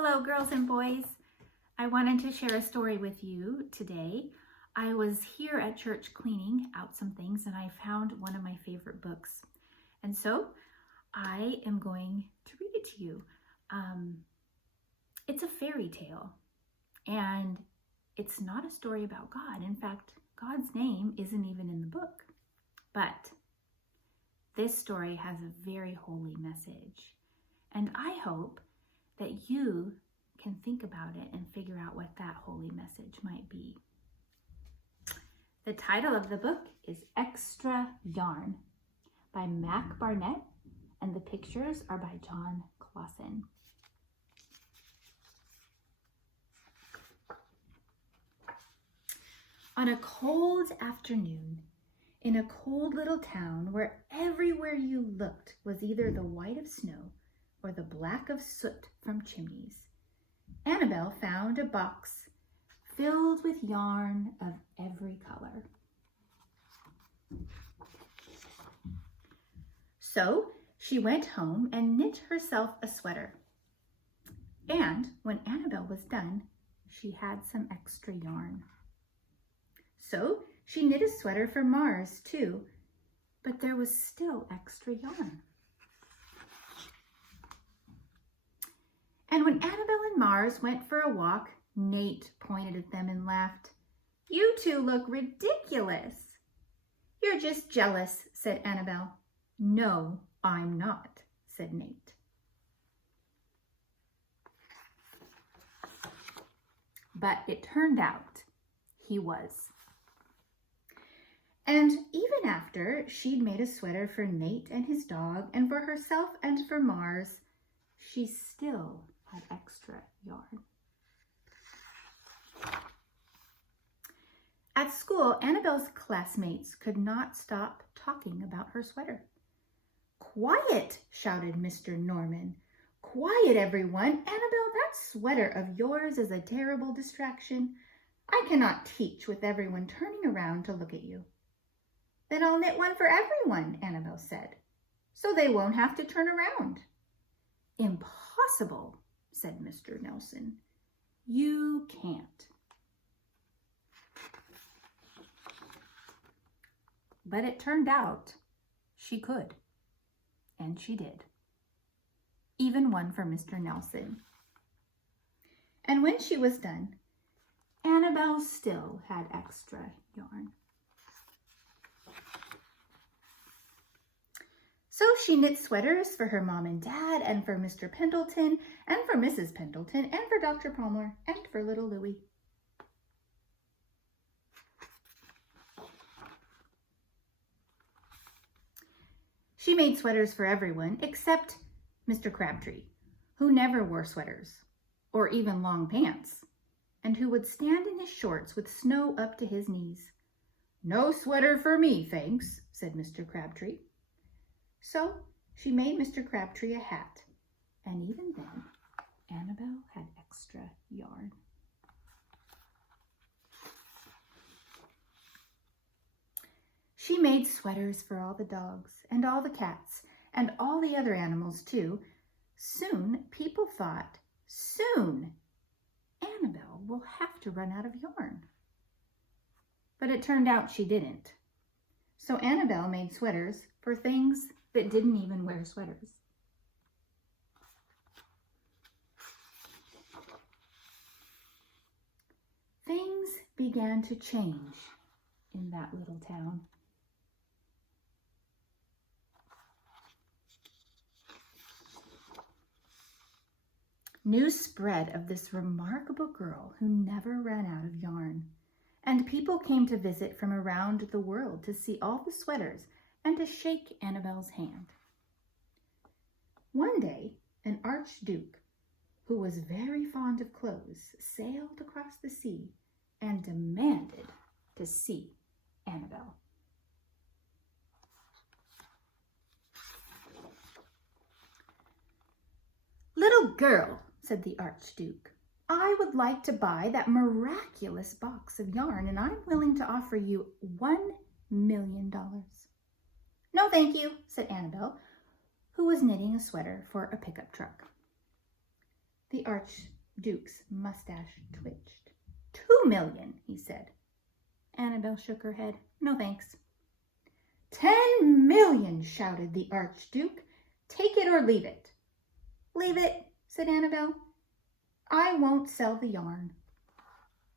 Hello, girls and boys. I wanted to share a story with you today. I was here at church cleaning out some things and I found one of my favorite books. And so I am going to read it to you. It's a fairy tale and it's not a story about God. In fact, God's name isn't even in the book. But this story has a very holy message. And I hope that you can think about it and figure out what that holy message might be. The title of the book is Extra Yarn by Mac Barnett, and the pictures are by John Clausen. On a cold afternoon, in a cold little town where everywhere you looked was either the white of snow or the black of soot from chimneys, Annabelle found a box filled with yarn of every color. So she went home and knit herself a sweater. And when Annabelle was done, she had some extra yarn. So she knit a sweater for Mars too, but there was still extra yarn. And when Annabelle and Mars went for a walk, Nate pointed at them and laughed. "You two look ridiculous." "You're just jealous," said Annabelle. "No, I'm not," said Nate. But it turned out he was. And even after she'd made a sweater for Nate and his dog, and for herself and for Mars, she still had extra yarn. At school, Annabelle's classmates could not stop talking about her sweater. "Quiet!" shouted Mr. Norman. "Quiet, everyone! Annabelle, that sweater of yours is a terrible distraction. I cannot teach with everyone turning around to look at you." "Then I'll knit one for everyone," Annabelle said, "so they won't have to turn around." "Impossible," said Mr. Nelson. "You can't." But it turned out she could, and she did. Even one for Mr. Nelson. And when she was done, Annabelle still had extra yarn. So she knit sweaters for her mom and dad, and for Mr. Pendleton, and for Mrs. Pendleton, and for Dr. Palmer, and for little Louie. She made sweaters for everyone except Mr. Crabtree, who never wore sweaters, or even long pants, and who would stand in his shorts with snow up to his knees. "No sweater for me, thanks," said Mr. Crabtree. So she made Mr. Crabtree a hat, and even then, Annabelle had extra yarn. She made sweaters for all the dogs and all the cats and all the other animals too. Soon people thought, soon Annabelle will have to run out of yarn. But it turned out she didn't. So Annabelle made sweaters for things that didn't even wear sweaters. Things began to change in that little town. News spread of this remarkable girl who never ran out of yarn, and people came to visit from around the world to see all the sweaters and to shake Annabelle's hand. One day, an archduke, who was very fond of clothes, sailed across the sea and demanded to see Annabelle. "Little girl," said the archduke, "I would like to buy that miraculous box of yarn, and I'm willing to offer you $1 million. "No, thank you," said Annabelle, who was knitting a sweater for a pickup truck. The Archduke's mustache twitched. 2,000,000, he said. Annabel shook her head. No thanks. 10,000,000, shouted the Archduke. Take it or leave it. Leave it, said Annabel. I won't sell the yarn.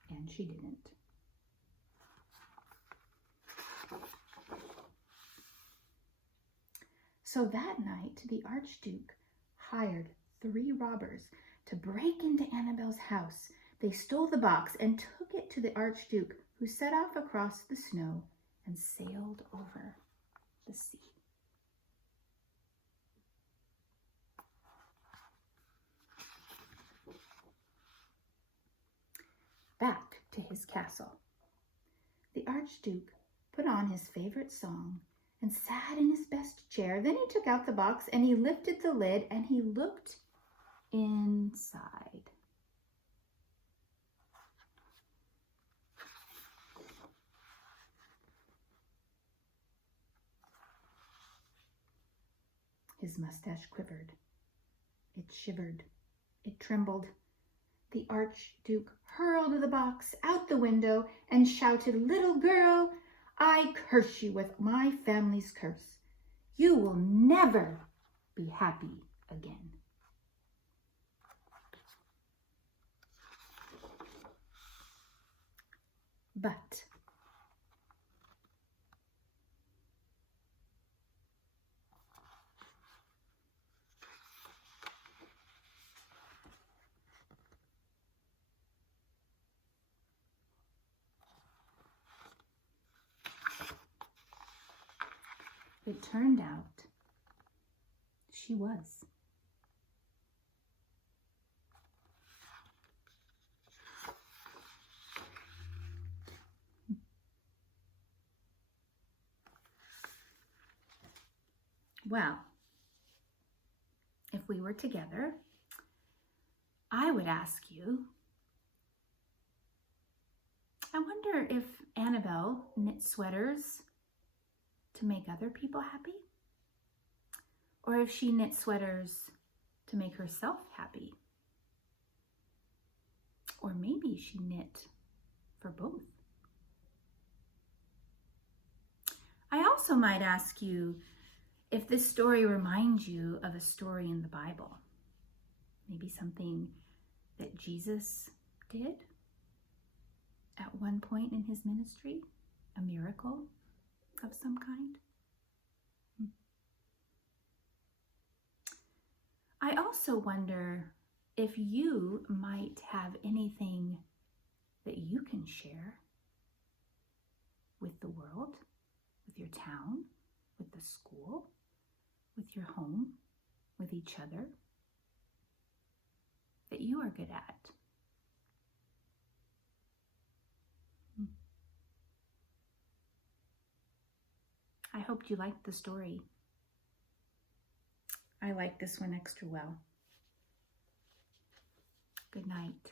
And she didn't. So that night, the Archduke hired 3 robbers to break into Annabel's house. They stole the box and took it to the Archduke, who set off across the snow and sailed over the sea. Back to his castle. The Archduke put on his favorite song and sat in his best chair. Then he took out the box and he lifted the lid and he looked inside. His mustache quivered. It shivered. It trembled. The Archduke hurled the box out the window and shouted, "Little girl, I curse you with my family's curse. You will never be happy again." But it turned out she was. Well, if we were together, I would ask you, I wonder if Annabel knit sweaters to make other people happy? Or if she knit sweaters to make herself happy? Or maybe she knit for both. I also might ask you if this story reminds you of a story in the Bible. Maybe something that Jesus did at one point in his ministry, a miracle of some kind. I also wonder if you might have anything that you can share with the world, with your town, with the school, with your home, with each other, that you are good at. I hoped you liked the story. I like this one extra well. Good night.